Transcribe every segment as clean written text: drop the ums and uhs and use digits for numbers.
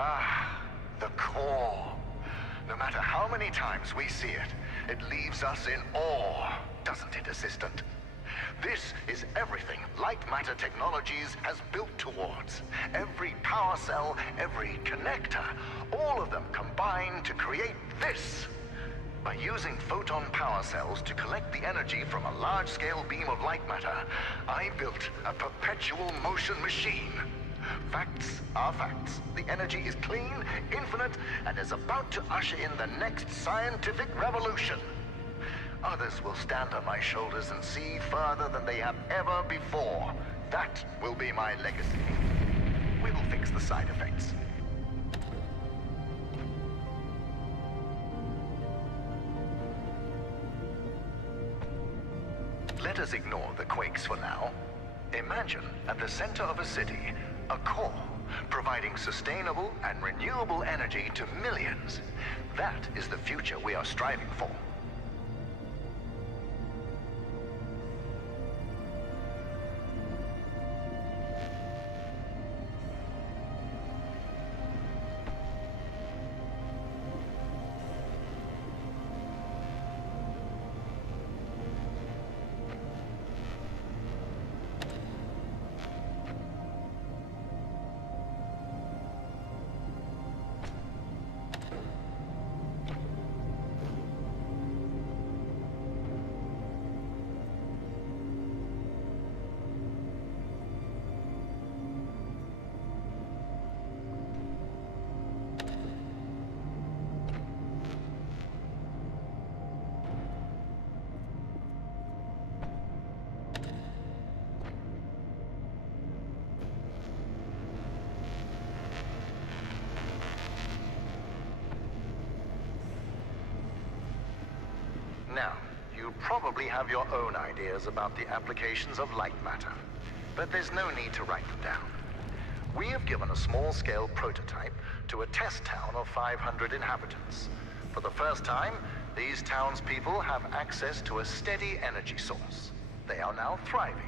Ah, the core. No matter how many times we see it, it leaves us in awe, doesn't it, Assistant? This is everything Light Matter Technologies has built towards. Every power cell, every connector, all of them combine to create this. By using photon power cells to collect the energy from a large-scale beam of light matter, I built a perpetual motion machine. Facts are facts. The energy is clean, infinite, and is about to usher in the next scientific revolution. Others will stand on my shoulders and see further than they have ever before. That will be my legacy. We will fix the side effects. Let us ignore the quakes for now. Imagine at the center of a city, a core, providing sustainable and renewable energy to millions. That is the future we are striving for. Now, you probably have your own ideas about the applications of light matter, but there's no need to write them down. We have given a small-scale prototype to a test town of 500 inhabitants. For the first time, these townspeople have access to a steady energy source. They are now thriving.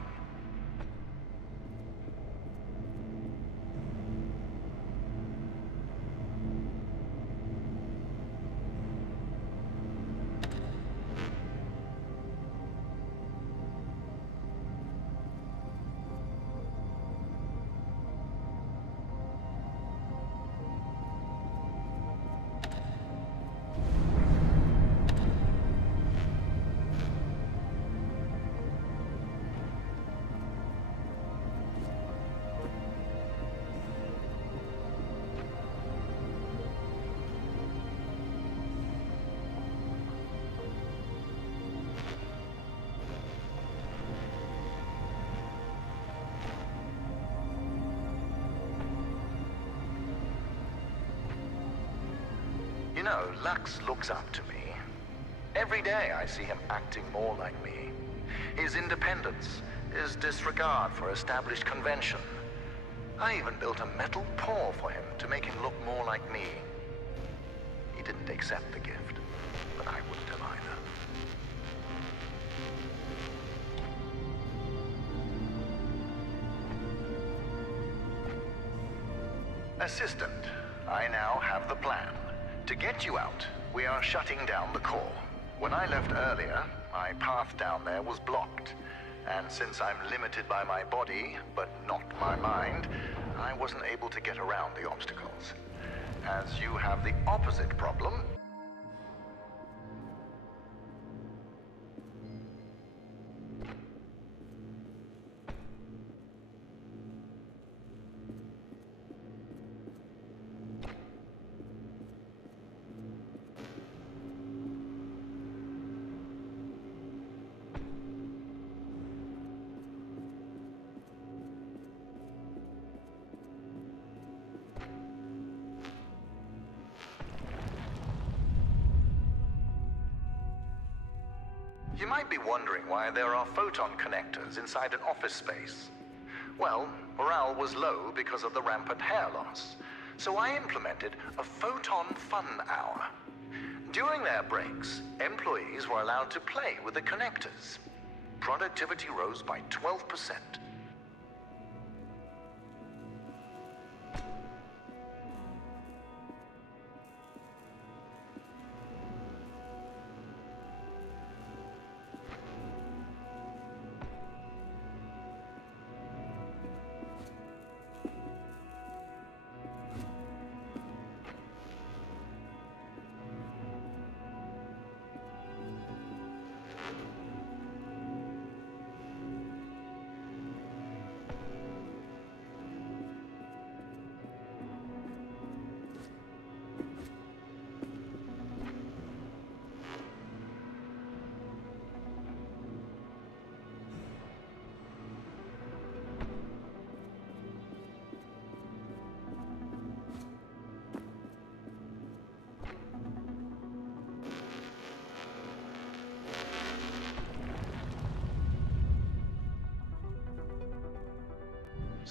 You know, Lux looks up to me. Every day I see him acting more like me. His independence, his disregard for established convention. I even built a metal paw for him to make him look more like me. He didn't accept the gift, but I wouldn't have either. Assistant, I now have the plan. To get you out, we are shutting down the core. When I left earlier, my path down there was blocked. And since I'm limited by my body, but not my mind, I wasn't able to get around the obstacles. As you have the opposite problem, you might be wondering why there are photon connectors inside an office space. Well, morale was low because of the rampant hair loss, so I implemented a photon fun hour. During their breaks, employees were allowed to play with the connectors. Productivity rose by 12%.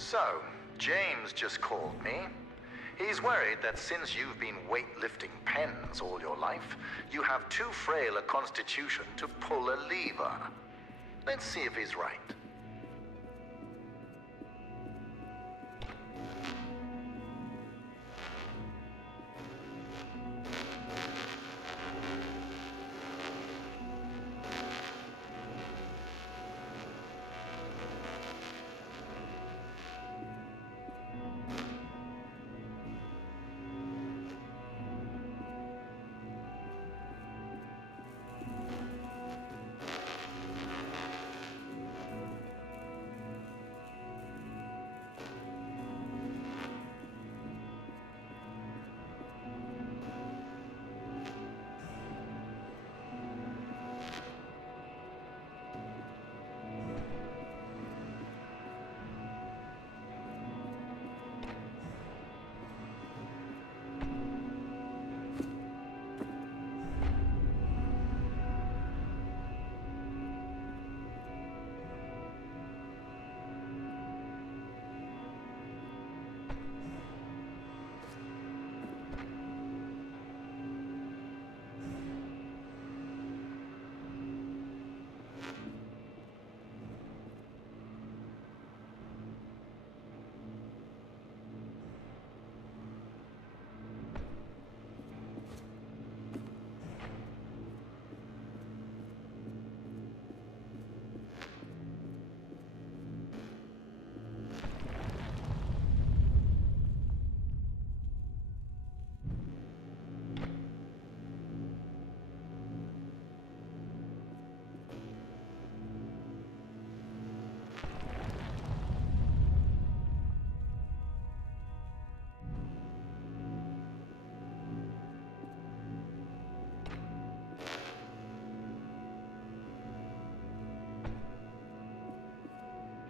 So, James just called me. He's worried that since you've been weightlifting pens all your life, you have too frail a constitution to pull a lever. Let's see if he's right.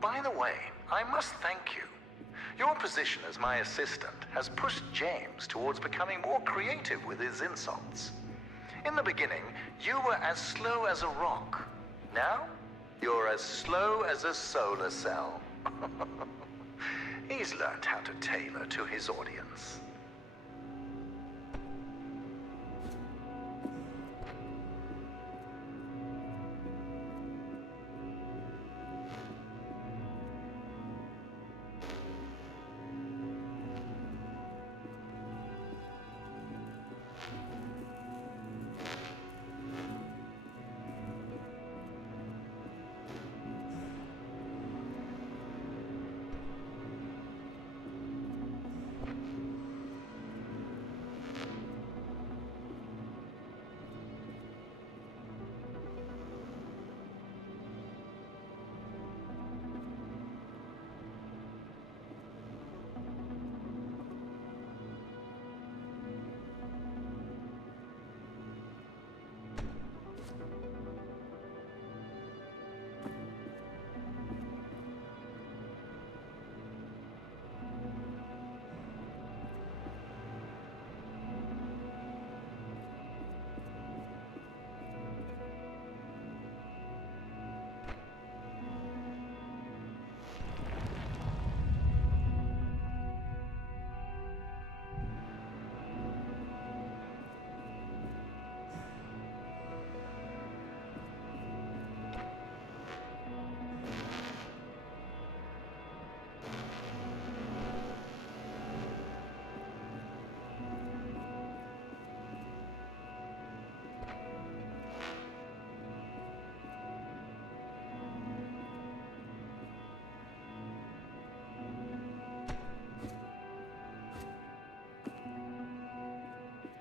By the way, I must thank you. Your position as my assistant has pushed James towards becoming more creative with his insults. In the beginning, you were as slow as a rock. Now, you're as slow as a solar cell. He's learned how to tailor to his audience.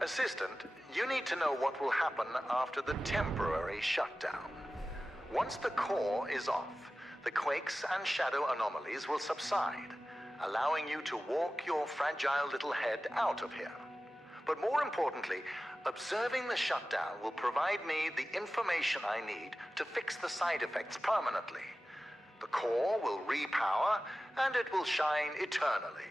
Assistant, you need to know what will happen after the temporary shutdown. Once the core is off, the quakes and shadow anomalies will subside, allowing you to walk your fragile little head out of here. But more importantly, observing the shutdown will provide me the information I need to fix the side effects permanently. The core will repower, and it will shine eternally.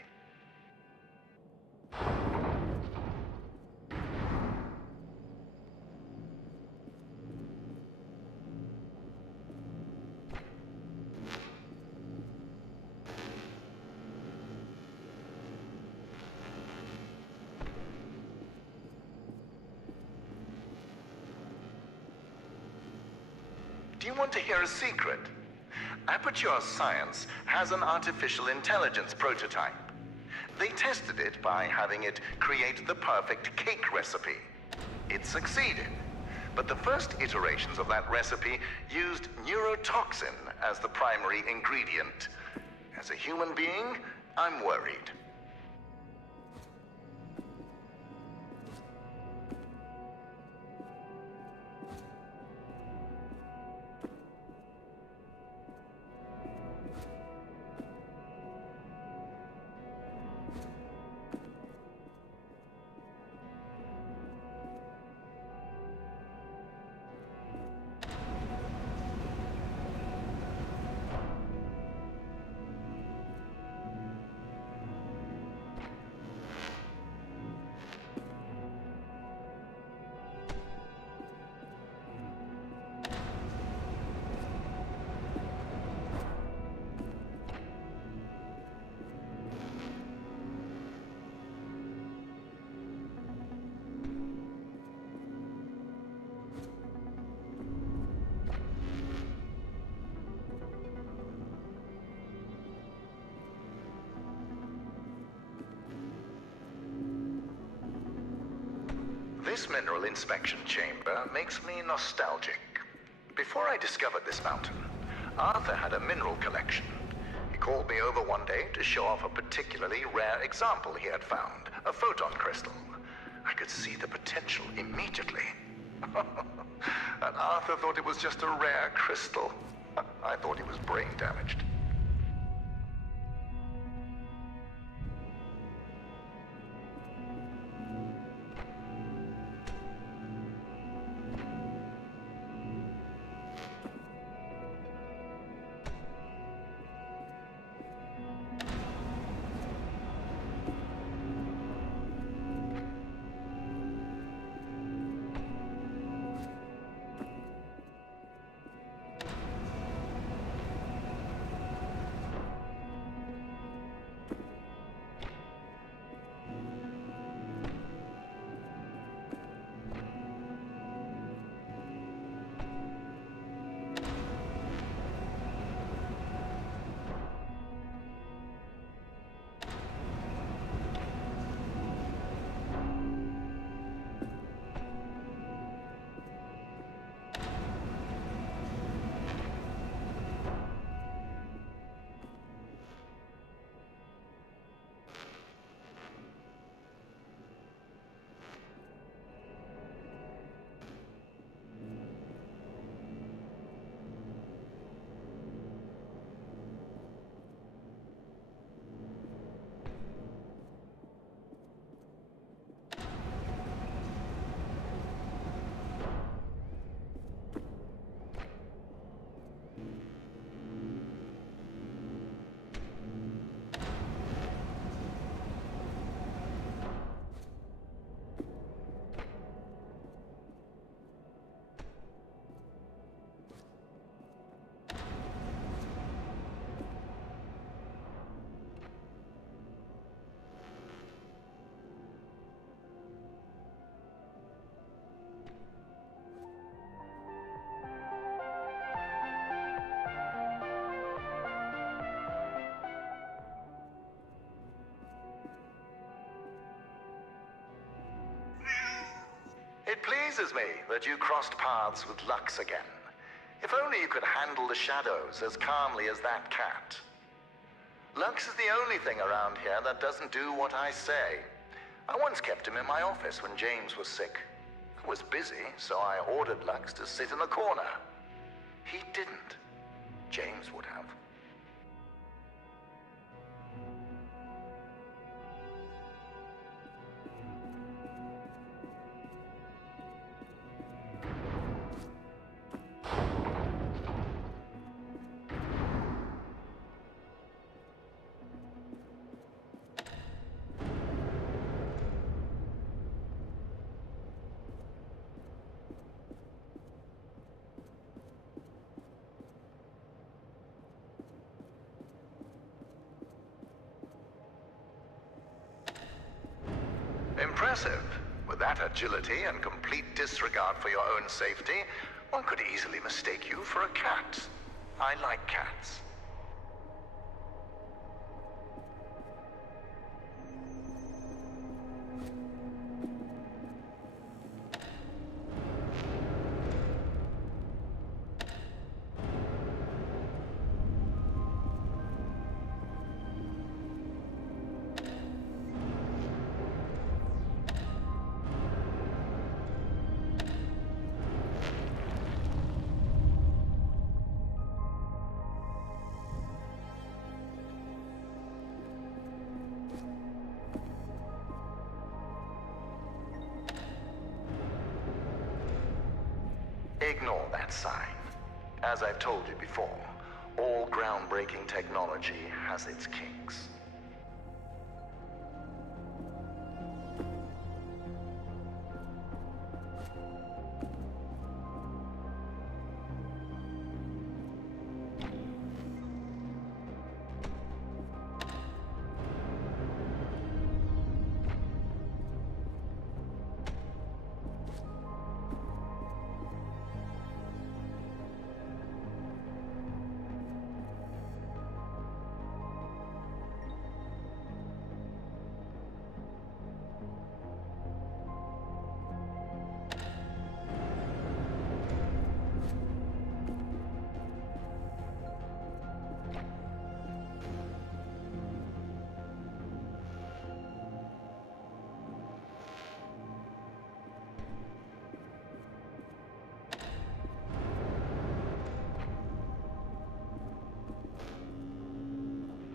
Do you want to hear a secret? Aperture Science has an artificial intelligence prototype. They tested it by having it create the perfect cake recipe. It succeeded, but the first iterations of that recipe used neurotoxin as the primary ingredient. As a human being, I'm worried. This mineral inspection chamber makes me nostalgic. Before I discovered this mountain, Arthur had a mineral collection. He called me over one day to show off a particularly rare example he had found, a photon crystal. I could see the potential immediately. And Arthur thought it was just a rare crystal. I thought he was brain damaged. It pleases me that you crossed paths with Lux again. If only you could handle the shadows as calmly as that cat. Lux is the only thing around here that doesn't do what I say. I once kept him in my office when James was sick. I was busy, so I ordered Lux to sit in the corner. He didn't. James would have. Impressive. With that agility and complete disregard for your own safety, One could easily mistake you for a cat. I like cats. Ignore that sign. As I've told you before, all groundbreaking technology has its kinks.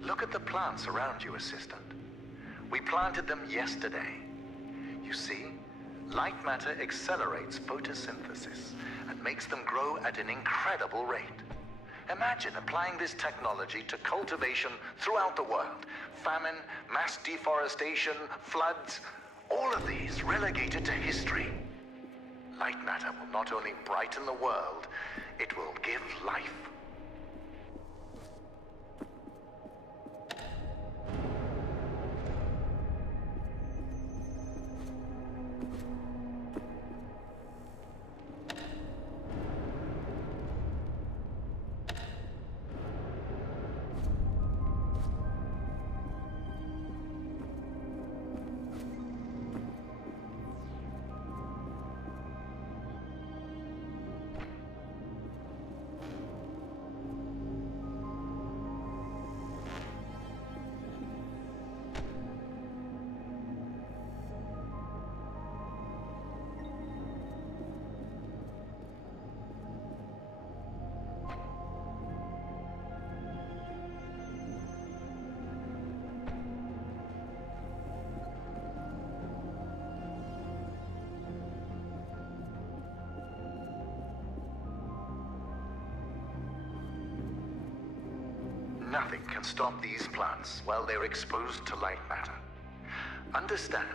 Look at the plants around you, Assistant. We planted them yesterday. You see, light matter accelerates photosynthesis and makes them grow at an incredible rate. Imagine applying this technology to cultivation throughout the world. Famine, mass deforestation, floods, all of these relegated to history. Light matter will not only brighten the world, it will give life. Nothing can stop these plants while they're exposed to light matter. Understand,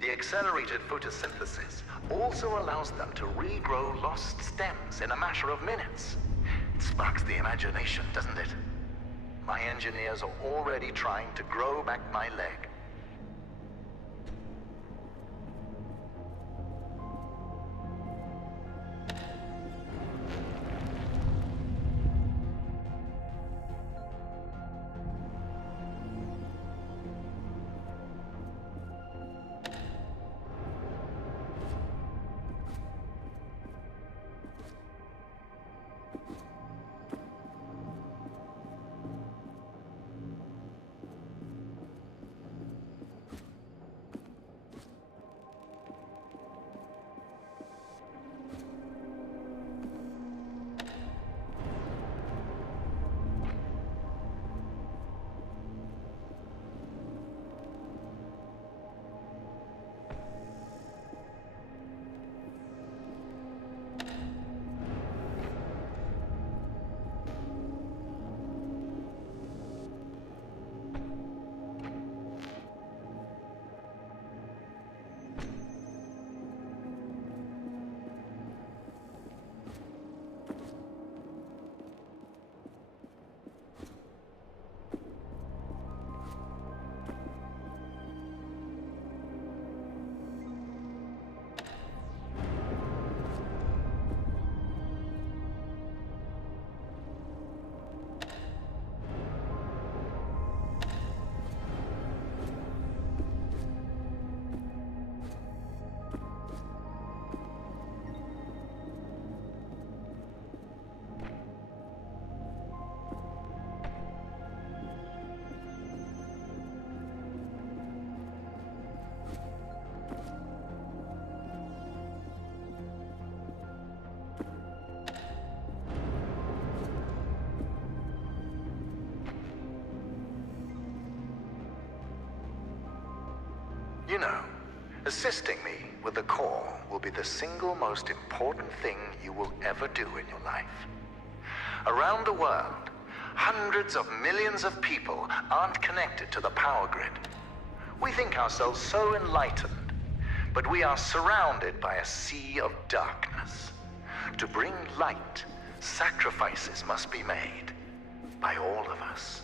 the accelerated photosynthesis also allows them to regrow lost stems in a matter of minutes. It sparks the imagination, doesn't it? My engineers are already trying to grow back my leg. You know, assisting me with the core will be the single most important thing you will ever do in your life. Around the world, hundreds of millions of people aren't connected to the power grid. We think ourselves so enlightened, but we are surrounded by a sea of darkness. To bring light, sacrifices must be made by all of us.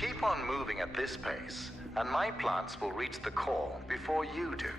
Keep on moving at this pace, and my plants will reach the core before you do.